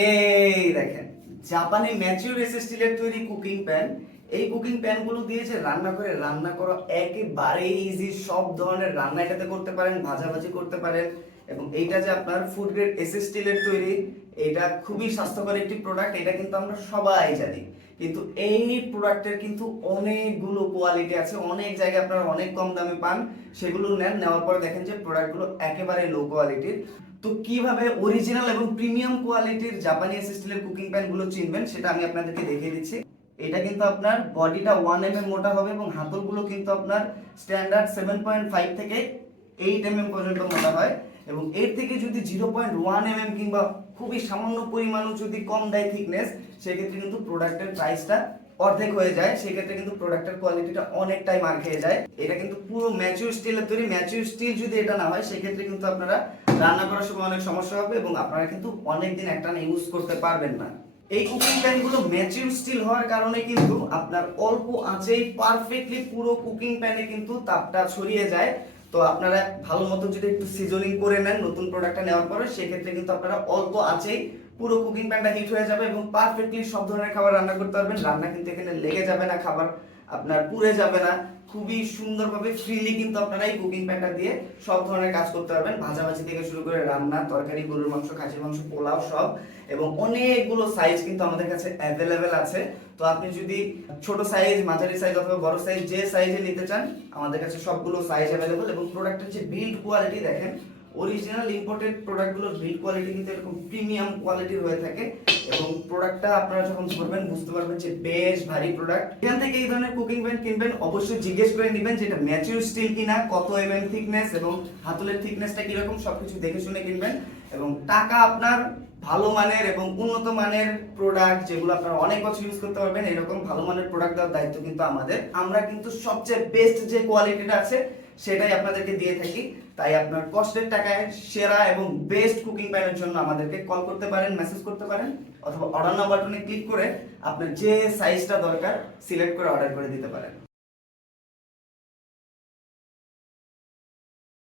এই দেখেন, জাপানি ম্যাচিউর এসএস স্টিলের তৈরি কুকিং প্যান। এই কুকিং প্যানগুলো দিয়ে যে রান্না করা একেবারে ইজি। সব ধরনের রান্না এটাতে করতে পারেন, ভাজাভাজি করতে পারেন। এবং এইটা যে আপনার ফুড গ্রেড এসএস স্টিলের তৈরি, এটা খুবই স্বাস্থ্যকর একটি প্রোডাক্ট, এটা কিন্তু আমরা সবাই জানি। কিন্তু এই প্রোডাক্টের কিন্তু অনেকগুলো কোয়ালিটি আছে, অনেক জায়গায় আপনারা অনেক কম দামে পান। সেগুলো নেন, নেওয়ার পরে দেখেন যে প্রোডাক্টগুলো একেবারে লো কোয়ালিটির। তো কিভাবে অরিজিনাল এবং প্রিমিয়াম কোয়ালিটির জাপানি স্টিলের কুকিং প্যান গুলো চিনবেন সেটা আমি আপনাদেরকে দেখিয়ে দিচ্ছি। এটা কিন্তু আপনার বডিটা 1 mm মোটা হবে এবং হাতলগুলো কিন্তু আপনার স্ট্যান্ডার্ড 7.5 থেকে 8 mm পর্যন্ত মোটা হয়। এবং এর থেকে যদি 0.1 mm কিংবা খুবই সামান্য পরিমাণও যদি কম দেয় থিকনেস, সেক্ষেত্রে কিন্তু প্রোডাক্টের প্রাইসটা অর্ধেক হয়ে যায়। সেক্ষেত্রে কিন্তু প্রোডাক্টের কোয়ালিটিটা অনেকটাই মার খেয়ে যায়। এটা কিন্তু পুরো ম্যাচিউর স্টিলের তৈরি। ম্যাচিউর স্টিল যদি এটা না হয়, সেক্ষেত্রে কিন্তু আপনারা রান্না করার সময় অনেক সমস্যা হবে এবং আপনারা কিন্তু অনেকদিন একটানা ইউজ করতে পারবেন না। এই কুকিং প্যানগুলো ম্যাচিউর স্টিল হওয়ার কারণে কিন্তু আপনার অল্প আঁচেই পারফেক্টলি পুরো কুকিং প্যানে কিন্তু তাপটা ছড়িয়ে যায়। তো আপনারা ভালো মতো যদি একটু সিজনিং করে নেন নতুন প্রোডাক্টটা নেওয়ার পরে, সেক্ষেত্রে কিন্তু আপনারা অল্প আঁচেই পুরো কুকিং প্যানটা হিট হয়ে যাবে এবং পারফেক্টলি সব ধরনের খাবার রান্না করতে পারবেন। রান্না কিন্তু এখানে লেগে যাবে না, খাবার আপনার পুড়ে যাবে না। খুবই সুন্দরভাবে ফ্রিলি কিন্তু আপনারা এই কুকিং প্যানটা দিয়ে সব ধরনের কাজ করতে পারবেন, ভাজাভাজি থেকে শুরু করে রান্না, তরকারি, গরুর মাংস, খাসির মাংস, পোলাও সব। এবং অনেকগুলো সাইজ কিন্তু আমাদের কাছে অ্যাভেলেবেল আছে। তো আপনি যদি ছোট সাইজ, মাঝারি সাইজ অথবা বড় সাইজ যে সাইজে নিতে চান, আমাদের কাছে সবগুলো সাইজ অ্যাভেলেবেল। এবং প্রোডাক্টের যে বিল্ড কোয়ালিটি দেখেন, অরিজিনাল ইম্পোর্টেড প্রোডাক্টগুলোর বিল্ড কোয়ালিটি কিন্তু এরকম প্রিমিয়াম কোয়ালিটির হয়ে থাকে। এবং প্রোডাক্টটা আপনারা যখন ধরবেন বুঝতে পারবেন যে বেশ ভারী প্রোডাক্ট। এখান থেকে এই ধরনের কুকিং প্যান কিনবেন, অবশ্যই জিজ্ঞেস করে নেবেন যে এটা ম্যাচিউর স্টিল কিনা, কত mm থিকনেস এবং হাতলের থিকনেসটা কিরকম, সবকিছু দেখে শুনে কিনবেন। এবং টাকা আপনার ভালো মানের এবং উন্নত মানের প্রোডাক্ট, যেগুলো আপনারা অনেক বছর ইউজ করতে পারবেন, এরকম ভালো মানের প্রোডাক্ট দেওয়ার দায়িত্ব কিন্তু আমাদের। আমরা কিন্তু সবচেয়ে বেস্ট যে কোয়ালিটিটা আছে সেটাই আপনাদেরকে দিয়ে থাকি। তাই আপনার কষ্টের টাকায় সেরা এবং বেস্ট কুকিং প্যানের জন্য আমাদেরকে কল করতে পারেন, মেসেজ করতে পারেন, অথবা অর্ডার নাও বাটনে ক্লিক করে আপনার যে সাইজটা দরকার সিলেক্ট করে অর্ডার করে দিতে পারেন।